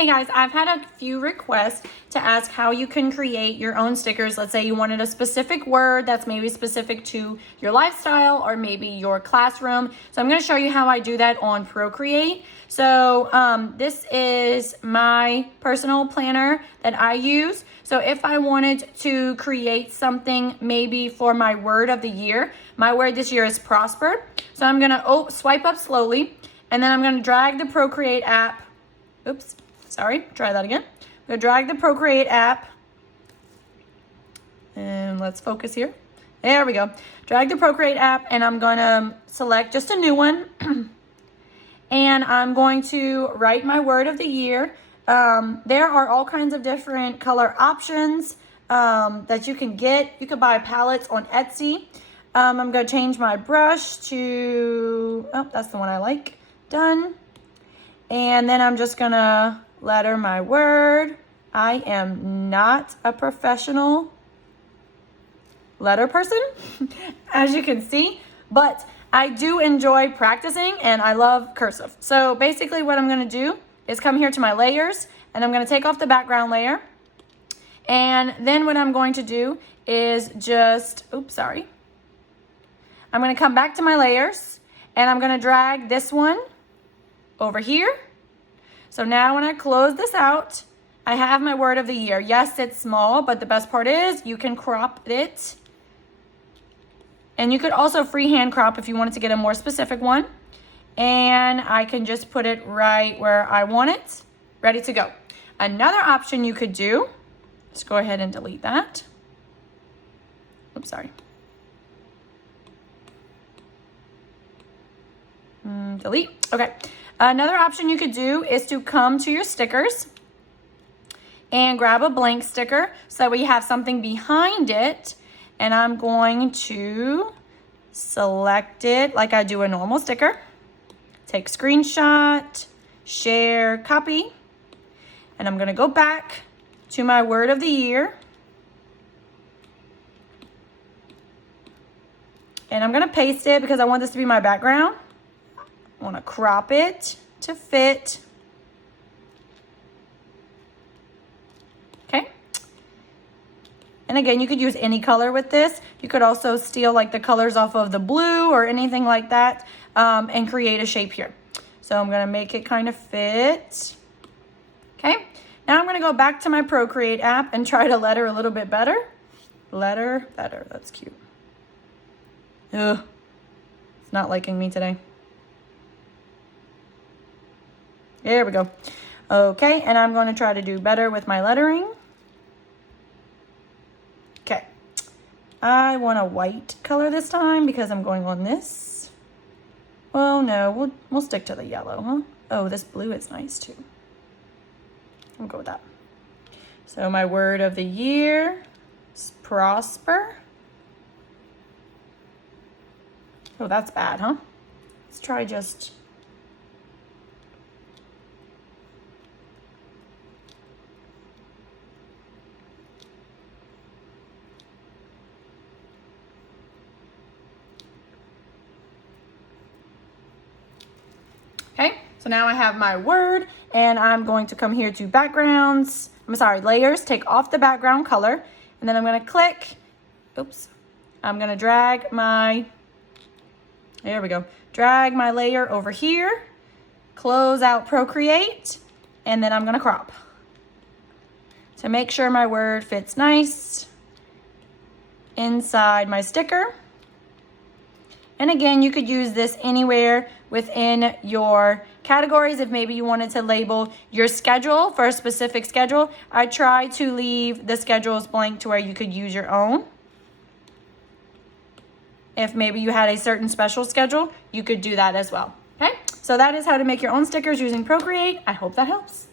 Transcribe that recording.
Hey guys, I've had a few requests to ask how you can create your own stickers. Let's say you wanted a specific word that's maybe specific to your lifestyle or maybe your classroom. So I'm going to show you how I do that on Procreate. So this is my personal planner that I use. So if I wanted to create something maybe for my word of the year, my word this year is prosper. So I'm going to swipe up slowly and then I'm going to drag the Procreate app. Oops. Sorry, try that again. I'm going to drag the Procreate app. And let's focus here. There we go. Drag the Procreate app and I'm going to select just a new one. And I'm going to write my word of the year. There are all kinds of different color options that you can get. You can buy palettes on Etsy. I'm going to change my brush to, oh, that's the one I like. Done. And then I'm just going to letter my word. I am not a professional letter person, as you can see, but I do enjoy practicing and I love cursive. So basically what I'm going to do is come here to my layers and I'm going to take off the background layer. And then what I'm going to do is just, oops, sorry. I'm going to come back to my layers and I'm going to drag this one over here. So now when I close this out, I have my word of the year. Yes, it's small, but the best part is you can crop it. And you could also freehand crop if you wanted to get a more specific one. And I can just put it right where I want it, ready to go. Another option you could do, let's go ahead and delete that. Oops, sorry. Delete, okay. Another option you could do is to come to your stickers and grab a blank sticker so that way you have something behind it. And I'm going to select it like I do a normal sticker. Take screenshot, share, copy. And I'm going to go back to my word of the year. And I'm going to paste it because I want this to be my background. I want to crop it to fit. Okay. And again, you could use any color with this. You could also steal like the colors off of the blue or anything like that and create a shape here. So I'm going to make it kind of fit. Okay. Now I'm going to go back to my Procreate app and try to letter a little bit better. Letter better. That's cute. Ugh. It's not liking me today. There we go. Okay, and I'm going to try to do better with my lettering. Okay. I want a white color this time because I'm going on this. Well, no, we'll stick to the yellow, huh? Oh, this blue is nice too. I'll go with that. So my word of the year is prosper. Oh, that's bad, huh? Let's try just... Okay, so now I have my word and I'm going to come here to backgrounds. I'm sorry, layers, take off the background color. And then I'm going to click, oops, I'm going to drag my, there we go, drag my layer over here, close out Procreate, and then I'm going to crop to make sure my word fits nice inside my sticker. And again, you could use this anywhere within your categories. If maybe you wanted to label your schedule for a specific schedule, I try to leave the schedules blank to where you could use your own. If maybe you had a certain special schedule, you could do that as well. Okay, so that is how to make your own stickers using Procreate. I hope that helps.